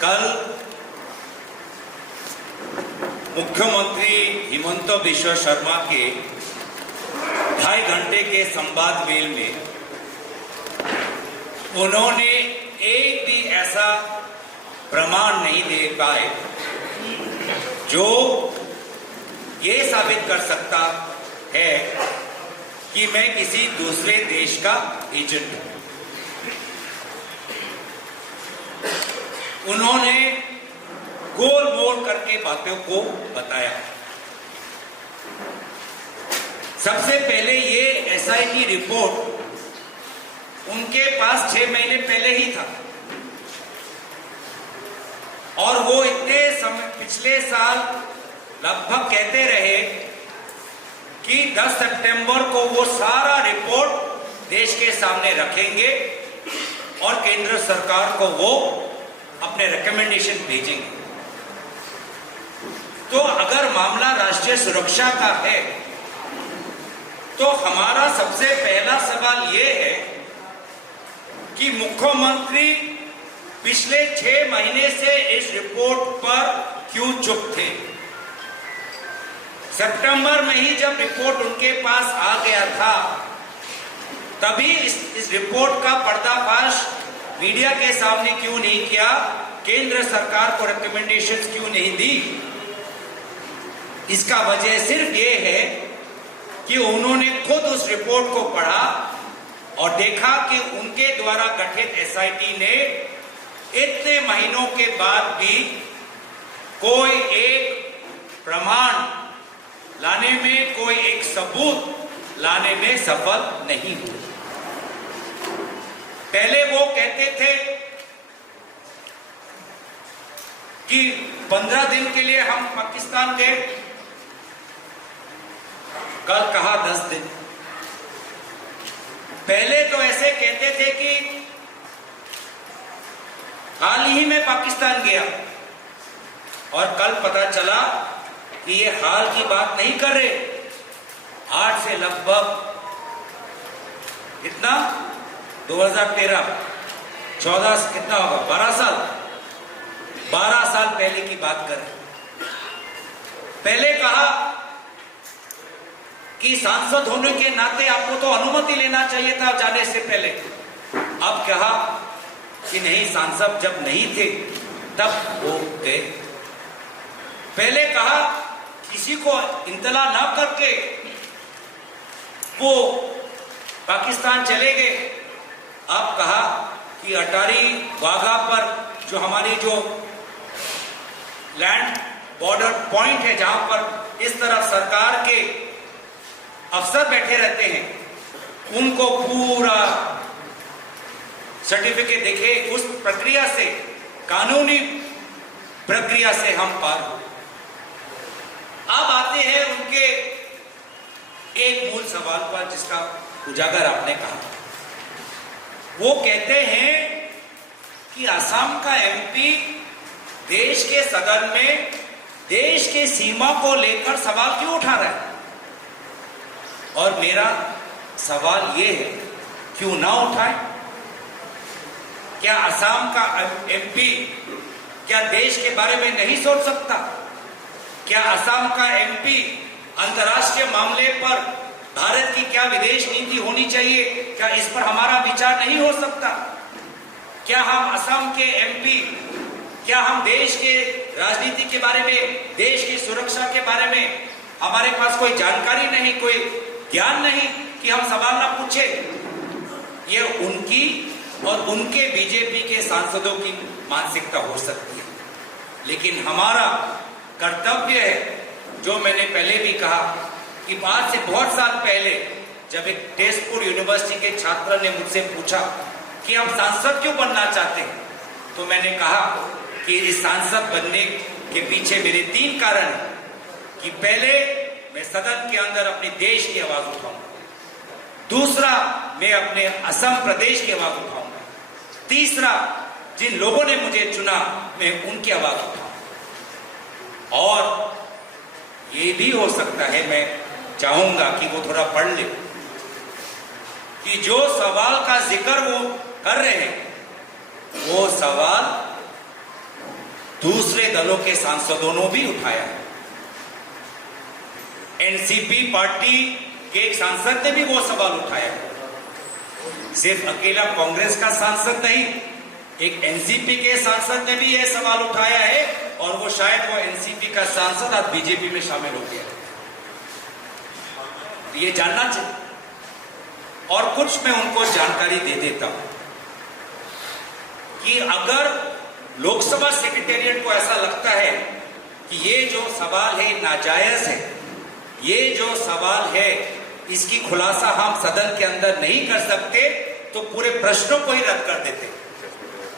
कल मुख्यमंत्री हिमंत बिश्व शर्मा के 2.5 घंटे के संवाद मेल में उन्होंने एक भी ऐसा प्रमाण नहीं दे पाए जो ये साबित कर सकता है कि मैं किसी दूसरे देश का एजेंट हूं। उन्होंने गोल मोल करके बातों को बताया। सबसे पहले ये एसआईटी रिपोर्ट उनके पास 6 महीने पहले ही था और वो इतने समय पिछले साल लगभग कहते रहे कि 10 सितंबर को वो सारा रिपोर्ट देश के सामने रखेंगे और केंद्र सरकार को वो अपने रिकमेंडेशन भेजेंगे। तो अगर मामला राष्ट्रीय सुरक्षा का है तो हमारा सबसे पहला सवाल ये है कि मुख्यमंत्री पिछले 6 महीने से इस रिपोर्ट पर क्यों चुप थे। सितंबर में ही जब रिपोर्ट उनके पास आ गया था तभी इस रिपोर्ट का पर्दाफाश मीडिया के सामने क्यों नहीं किया, केंद्र सरकार को रिकमेंडेशंस क्यों नहीं दी। इसका वजह सिर्फ ये है कि उन्होंने खुद उस रिपोर्ट को पढ़ा और देखा कि उनके द्वारा गठित एसआईटी ने इतने महीनों के बाद भी कोई एक प्रमाण लाने में, कोई एक सबूत लाने में सफल नहीं हुई। पहले वो कहते थे कि 15 दिन के लिए हम पाकिस्तान गए, कल कहा 10 दिन। पहले तो ऐसे कहते थे कि हाल ही में पाकिस्तान गया और कल पता चला कि ये हाल की बात नहीं कर रहे। आज से लगभग कितना 2013 14 कितना होगा 12 साल पहले की बात कर रहे। पहले कहा कि सांसद होने के नाते आपको तो अनुमति लेना चाहिए था जाने से पहले। अब कहा कि नहीं, सांसद जब नहीं थे तब वो गए। पहले कहा किसी को इंतला ना करके वो पाकिस्तान चले गए। अब कहा कि अटारी वाघा पर जो हमारी जो लैंड बॉर्डर पॉइंट है जहां पर इस तरफ सरकार के अफसर बैठे रहते हैं, उनको पूरा सर्टिफिकेट देखे, उस प्रक्रिया से, कानूनी प्रक्रिया से हम पार हो। अब आते हैं उनके एक मूल सवाल पर जिसका उजागर आपने कहा। वो कहते हैं कि असम का एमपी देश के सदन में देश के सीमा को लेकर सवाल क्यों उठा रहा है। और मेरा सवाल ये है, क्यों ना उठाए। क्या असम का एमपी क्या देश के बारे में नहीं सोच सकता? क्या असम का एमपी अंतर्राष्ट्रीय मामले पर भारत की क्या विदेश नीति होनी चाहिए, क्या इस पर हमारा विचार नहीं हो सकता? क्या हम असम के एमपी, क्या हम देश के राजनीति के बारे में, देश की सुरक्षा के बारे में हमारे पास कोई जानकारी नहीं, कोई ज्ञान नहीं कि हम सवाल ना पूछे? ये उनकी और उनके बीजेपी के सांसदों की मानसिकता हो सकती है, लेकिन हमारा कर्तव्य है, जो मैंने पहले भी कहा कि आज से बहुत साल पहले जब एक तेजपुर यूनिवर्सिटी के छात्र ने मुझसे पूछा कि आप सांसद क्यों बनना चाहते हैं, तो मैंने कहा कि इस सांसद बनने के पीछे मेरे 3 कारण हैं कि पहले मैं सदन के अंदर अपने देश की आवाज उठाऊंगा, दूसरा मैं अपने असम प्रदेश की आवाज उठाऊंगा, तीसरा जिन लोगों ने मुझे चुना मैं उनकी आवाज उठाऊंगा। और ये भी हो सकता है, मैं चाहूंगा कि वो थोड़ा पढ़ ले कि जो सवाल का जिक्र वो कर रहे हैं वो सवाल दूसरे दलों के सांसदों ने भी उठाया है। एनसीपी पार्टी के एक सांसद ने भी वो सवाल उठाया है। सिर्फ अकेला कांग्रेस का सांसद नहीं, एक एनसीपी के सांसद ने भी यह सवाल उठाया है और वो शायद वो एनसीपी का सांसद आज बीजेपी में शामिल हो गया। ये जानना चाहिए और कुछ मैं उनको जानकारी दे देता हूं कि अगर लोकसभा सेक्रेटेरिएट को ऐसा लगता है कि ये जो सवाल है नाजायज है, ये जो सवाल है इसकी खुलासा हम सदन के अंदर नहीं कर सकते, तो पूरे प्रश्नों को ही रद्द कर देते।